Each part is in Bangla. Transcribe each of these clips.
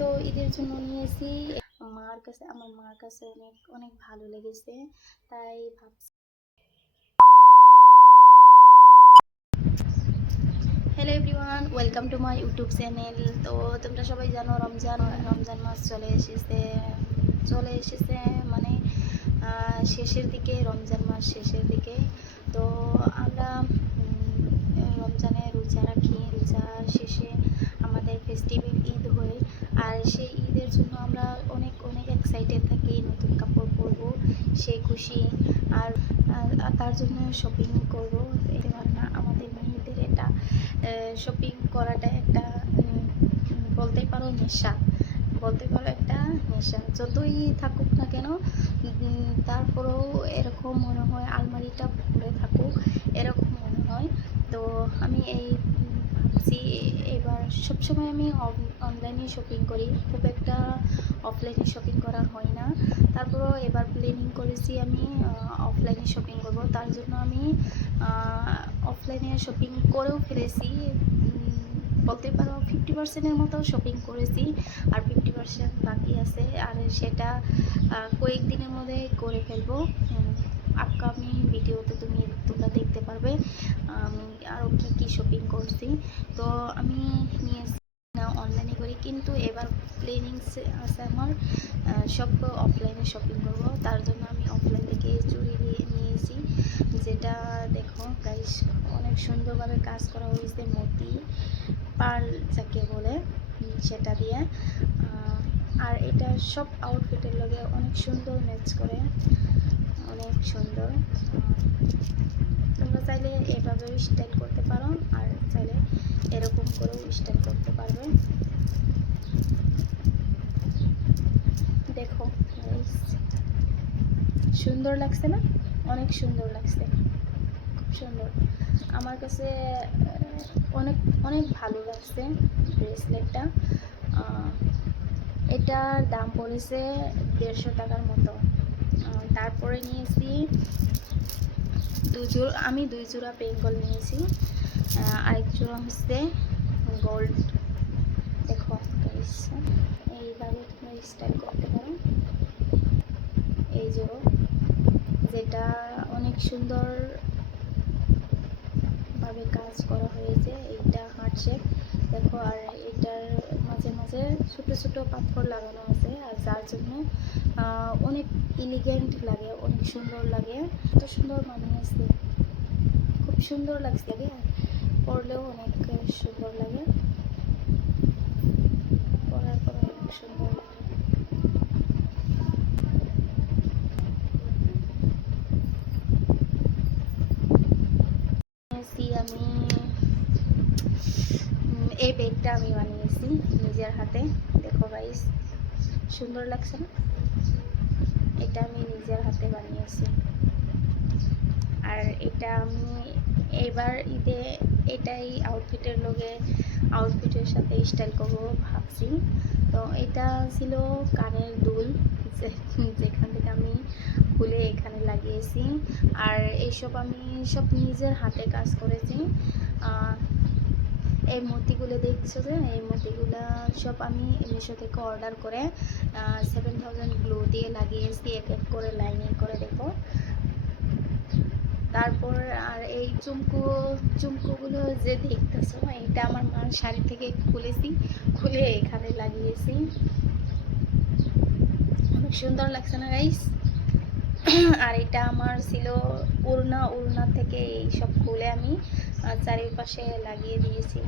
তো ঈদের জন্য নিয়েছি। আমার মার কাছে অনেক অনেক ভালো লেগেছে, তাই ভাবছি। Hello everyone, welcome to my YouTube channel. তো তোমরা সবাই জানো রমজান মাস চলে এসেছে মানে শেষের দিকে, রমজান মাস শেষের দিকে। তো আমরা রমজানে রোজা রাখি, রোজার শেষে আমাদের ফেস্টিভ্যাল ঈদ হয়। আর সেই ঈদের জন্য আমরা অনেক অনেক এক্সাইটেড থাকি, নতুন কাপড় পরবো সেই খুশি। আর তার জন্য শপিং করবো। এবার না, আমাদের মেয়েদের এটা শপিং করাটা একটা বলতেই পারো নেশা, একটা নেশা। যতই থাকুক না কেন, তারপরেও এরকম মনে হয় আলমারিটা ভরে থাকুক, এরকম মনে হয়। তো আমি ভাবছি এবার সবসময় আমি অনলাইনে শপিং করি, খুব একটা অফলাইনে শপিং করা হয় না। তারপরেও এবার প্ল্যানিং করেছি আমি অফলাইনে শপিং করব। তার জন্য আমি অফলাইনে শপিং করেও ফেলেছি, বলতে পারো 50%-এর মতো শপিং করেছি, আর 50% বাকি আছে। আর সেটা কয়েকদিনের মধ্যে করে ফেলবো। আপকামিং ভিডিওতে তোমরা দেখতে পারবে আমি আরও কী শপিং করছি। তো আমি নিয়েছি না অনলাইনে করি, কিন্তু এবার প্ল্যানিংস আছে আমার সব অফলাইনে শপিং করব। তার জন্য আমি অফলাইন থেকে চুড়ি নিয়েছি, যেটা দেখো গাইস অনেক সুন্দরভাবে কাজ করা হয়েছে, মতি পার্ল যাকে বলে সেটা দিয়ে। আর এটা সব আউটফিটের লগে অনেক সুন্দর ম্যাচ করে, অনেক সুন্দর। তোমরা চাইলে এভাবেও স্টাইল করতে পারো, আর চাইলে এরকম করেও স্টাইল করতে পারবে। দেখো সুন্দর লাগছে না? অনেক সুন্দর লাগছে, খুব সুন্দর। আমার কাছে অনেক অনেক ভালো লাগছে ব্রেসলেটটা। এটার দাম পড়েছে 150 টাকার মতো। তারপরে নিয়েছি আমি 2 জোড়া বেঙ্গল নিয়েছি, আরেক জোড়া হচ্ছে গোল্ড। দেখো গাইস, এইভাবে তোমরা স্টাইল করতে পারো। এই জোড়ো, যেটা অনেক সুন্দর ভাবে কাজ করা হয়েছে, এইটা হার্ট শেপ দেখো। আর এটার মাঝে মাঝে ছোটো ছোটো পাথর লাগানো আছে, আর যার জন্য অনেক এলিগেন্ট লাগে, অনেক সুন্দর লাগে। এত সুন্দর মানিয়েছে, খুব সুন্দর লাগছে, আর পরলেও অনেক সুন্দর লাগে, পরার পর অনেক সুন্দর লাগে। আমি এই ব্যাগটা আমি বানিয়েছি নিজের হাতে। দেখো গাইস, সুন্দর লাগছে না? এটা আমি নিজের হাতে বানিয়েছি। আর এটা আমি এবার ঈদে এটাই আউটফিটের সাথে স্টাইল করবো ভাবছি। তো এটা ছিল কানের দুল, যেখান থেকে আমি খুলে এখানে লাগিয়েছি। আর এইসব আমি সব নিজের হাতে কাজ করেছি। এই মতিগুলো দেখছো যে, এই মতিগুলো সব আমি মিশো থেকে অর্ডার করে 7000 গ্লু দিয়ে লাগিয়েছি, এক এক করে লাইনিং করে। দেখো, তারপর আর এই চুমকুগুলো যে দেখতেছো, এটা আমার মার শাড়ি থেকে খুলে এখানে লাগিয়েছি। অনেক সুন্দর লাগছে না গাইস? আর এটা আমার ছিল উড়না থেকে এই সব খুলে আমি চারিপাশে লাগিয়ে দিয়েছি।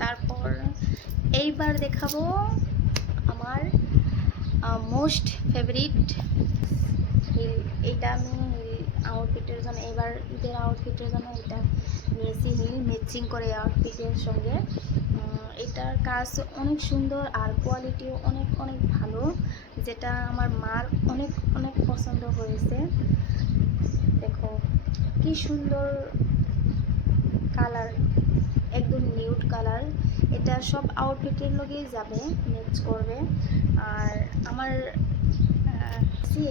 তারপর এইবার দেখাবো আমার মোস্ট ফেভারিট হিল। এইটা আমি আউটফিটের জন্য, এবার ঈদের আউটফিটের জন্য এটা নিয়েছি, হিল ম্যাচিং করে আউটফিটের সঙ্গে। এটার কাজ অনেক সুন্দর, আর কোয়ালিটিও অনেক অনেক ভালো, যেটা আমার মার অনেক অনেক পছন্দ হয়েছে। দেখো কি সুন্দর কালার, একদম নিউড কালার। এটা সব আউটফিটের লগেই যাবে, ম্যাচ করবে। আর আমার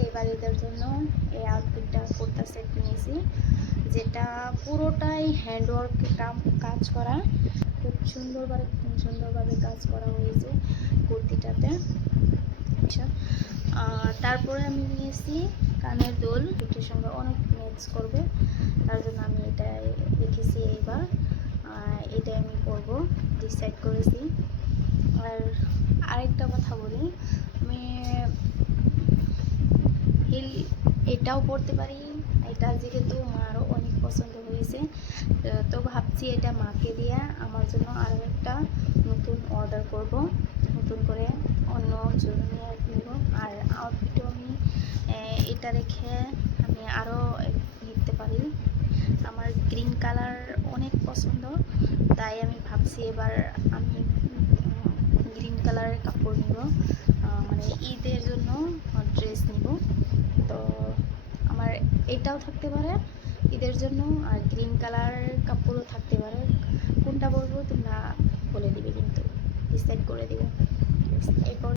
এবার ঈদের জন্য এই আউটফিটটা কুর্তা সেট নিয়েছি, যেটা পুরোটাই হ্যান্ডওয়ার্ক কাজ করা, খুব সুন্দরভাবে কাজ করা হয়েছে কুর্তিটাতে। আচ্ছা, তারপরে আমি নিয়েছি কানের দুল, এটার সঙ্গে অনেক ম্যাচ করবে, তার জন্য আমি এটাই রেখেছি। এইবার এটাই আমি পরবো ডিসাইড করেছি। আর আরেকটা কথা বলি, আমি হিল এটাও পরতে পারি, এটা যেহেতু মারও অনেক পছন্দ হয়েছে, তো ভাবছি এটা মাকে দিয়ে আমার জন্য আরও একটা নতুন অর্ডার করব, নতুন করে অন্য নিয়ে নিব। আর আউটফিটও আমি এটা রেখে আমি আরও নিতে পারি। আমার গ্রিন কালার অনেক পছন্দ, তাই আমি ভাবছি এবার আমি গ্রিন কালারের কাপড় নিব, মানে ঈদের জন্য ড্রেস নিব। তো আমার এটাও থাকতে পারে ঈদের জন্য, আর গ্রিন কালারের কাপড়ও থাকতে পারে। কোনটা বলবো তোমরা বলে দিবে, কিন্তু ডিসাইড করে দিবে। এরপর